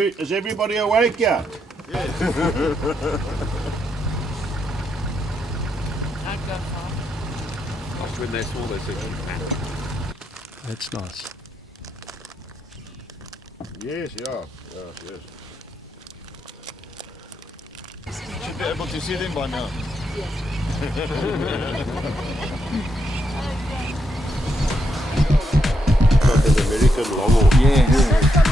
Is everybody awake yet? Yes. When they saw this, That's nice. Yes, yeah. Yes. You should be able to see them by now. Like an American long. Yes.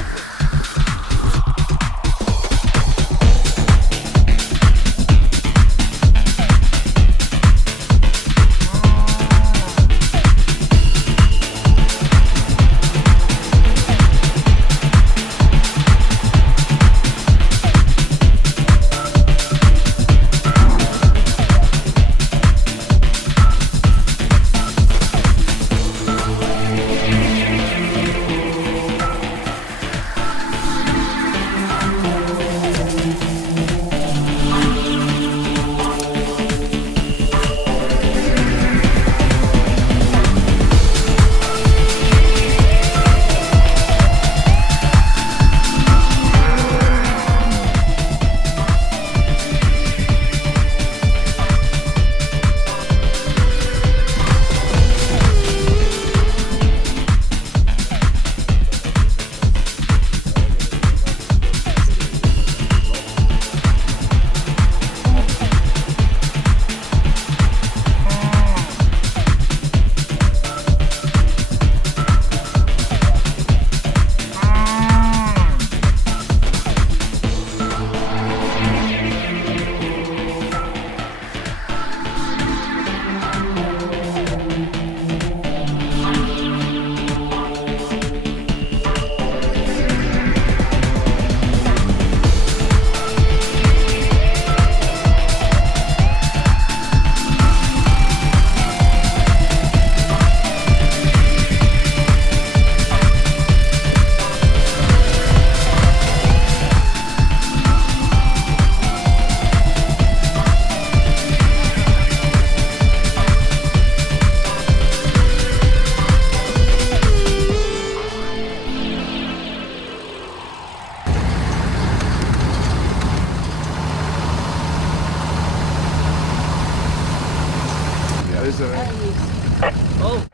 oh,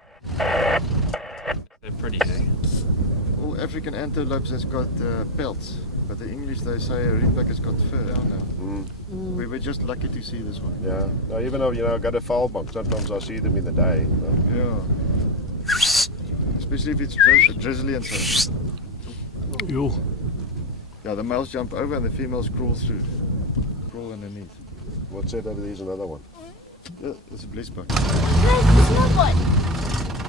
they're pretty, eh? All African antelopes has got pelts, but the English they say a ridgeback has got fur. We were just lucky to see this one. Yeah. Now, even though I got a foul box, sometimes I see them in the day. Yeah. Especially if it's drizzly and so. Yo. Yeah, the males jump over and the females crawl underneath. What's that? There's another one. Yeah, it's a blitzbok.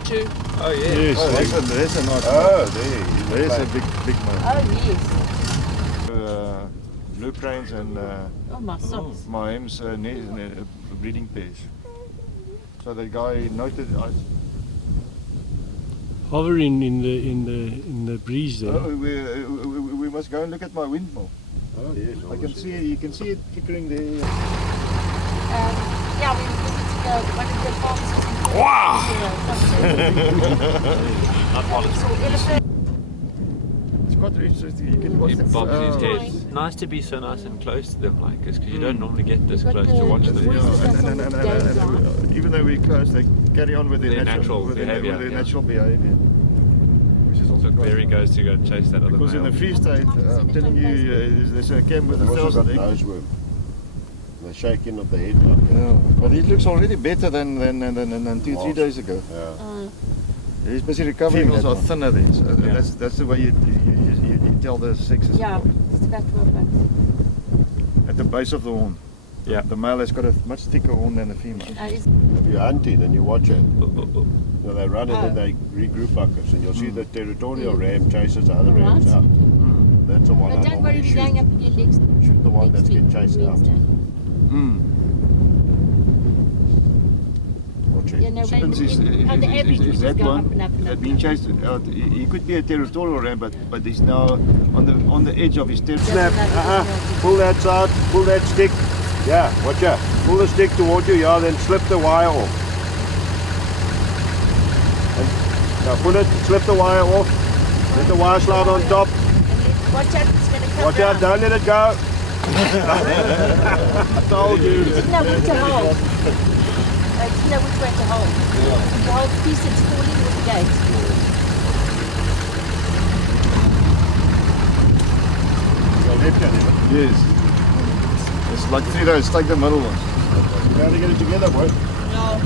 Two. Oh yeah. Yes. Oh, there's a nice one. Oh, There's a big male. Oh yes. Blue cranes and Oh my socks. Mahems breeding pairs. So the guy noted. Hovering in the breeze there. Oh, we must go and look at my windmill. Oh, yes. I can see it. You can see it flickering there. Yeah, we visited one of the farms. Wow! It's quite interesting. You can watch He it. bobs his Oh. head. It's nice to be so nice and close to them like this, because you don't normally get this close to watch them. And even though we're close, they carry on with their natural behavior, with their yeah. natural behavior. Which is also Look, quite there he nice. goes to go chase that other Because in male. the Free State, I'm telling you, there's a camp with They've also 1,000 got eggs. noseworm. The shaking of the head. Like that. Yeah, but it looks already better than 2-3 days ago. Yeah. He's busy recovering. Females are thinner then, so Yeah. that's the way you tell the sexes Yeah, apart. it's that one. At the base of the horn. Yeah. The male has got a much thicker horn than the female. If you're hunting and you watch it, you know, they run it and they regroup buckets, and you'll see the territorial ram chases the other rams out. That's the one But I don't worry, normally we're going shoot. up again next Shoot the one that's getting chased out. Wednesday. Watch it. Yeah, no, Simmons is the average is is that going one up and up and that up. being chased out. He could be a territorial ram, but he's now on the edge of his territory. Snap. Pull that side. Pull that stick. Yeah, watch out. Pull the stick towards you, yeah, then slip the wire off. And, now pull it, slip the wire off. Let the wire slide on top. Watch out, it's going to Watch out, don't let it go. I told you. Didn't know which to hold. I didn't know which way to hold. You hold the piece that's falling with the gate. Yes. It's like 3 days, take the middle one. You gotta get it together, boy. No.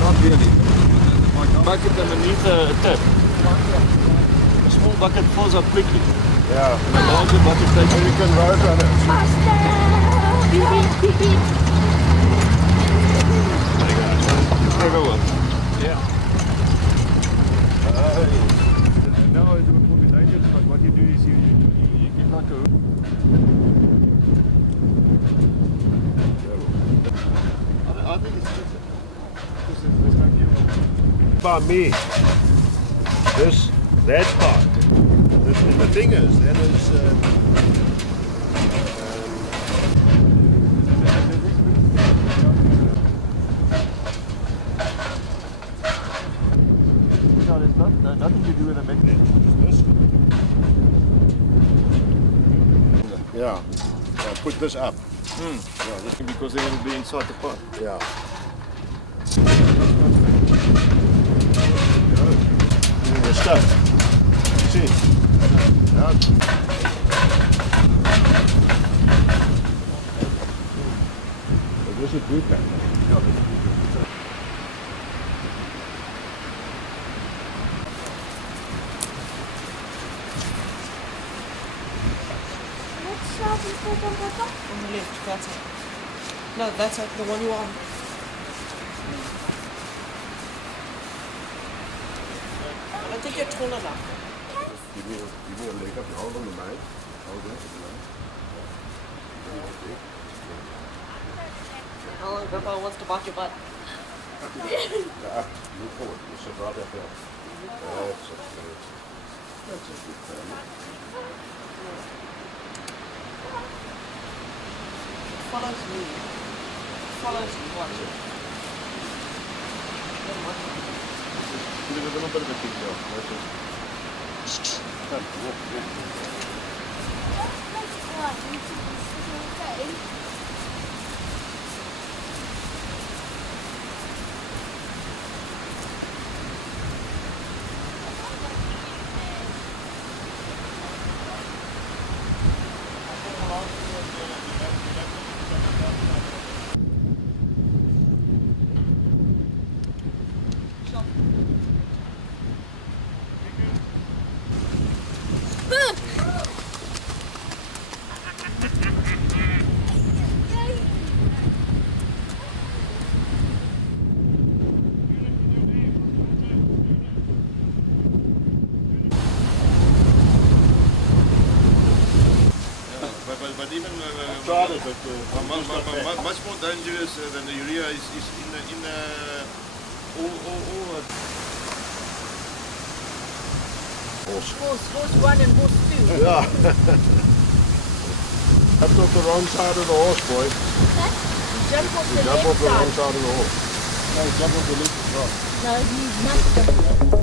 Not really. Bucket underneath a tap. A small bucket fills up quickly. Yeah. And a larger bucket takes American road runners. Faster! Beep, beep, beep, beep. never work. Yeah. No, it will be dangerous, but what you do is you get like a hook. I think it's better. Because there's no gear. By me. That part. And the thing is, that is. No, there's nothing to do with the magnet. Yeah. Put this up. Yeah, this because then it will be inside the pot. Yeah. The stuff. See? Yeah. This is good. On the left, that's it. No, that's it, the one you want. I don't think you're tall enough. Give me a leg up. Hold on the line. Hold on. Oh, Grandpa wants to bark your butt. Move forward. You sit right up there. That's it. That's a good family. Follows me. Follows me, watch it. Give it a little bit of a kick there. That's it. Come, walk. But even Tried it, but much more dangerous than the urea is in all Horse 1 and horse 2. yeah. That's off the wrong side of the horse, boy. Jump off You the jump off left the wrong side. side of the horse. no, jump on the left as well. No, you must jump.